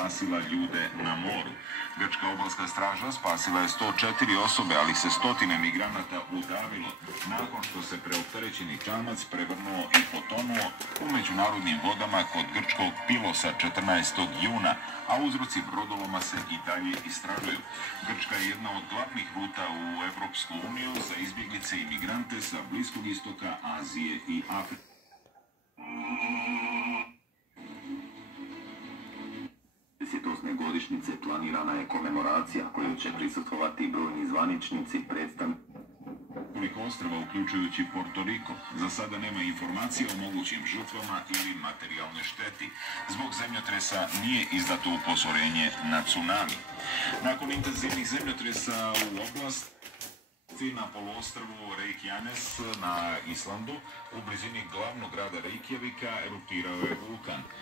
spasila ljude na moru. Grčka obalska straža spasila je 104 osobe, ali se stotine migranata udavilo nakon što se preopterećeni čamac prevrnuo i potonuo u međunarodnim vodama kod grčkog Pilosa 14. juna, a uzroci brodoloma se i dalje istražuju. Grčka je jedna od glavnih ruta u Evropsku uniju za izbjeglice i migrante sa Bliskog istoka, Azije i Afrike. Desetosne godišnjice planirana je komemoracija koju će prisustvovati brojni zvaničnici, predstavnici Koliko ostrava, uključujući Porto Riko, za sada nema informacija o mogućim žrtvama ili materijalnoj šteti. Zbog zemljotresa nije izdato upozorenje na tsunami. Nakon intenzivnih zemljotresa u oblasti na poluostrvu Reykjanes na Islandu, u blizini glavnog grada Reykjavika, eruptirao je vulkan.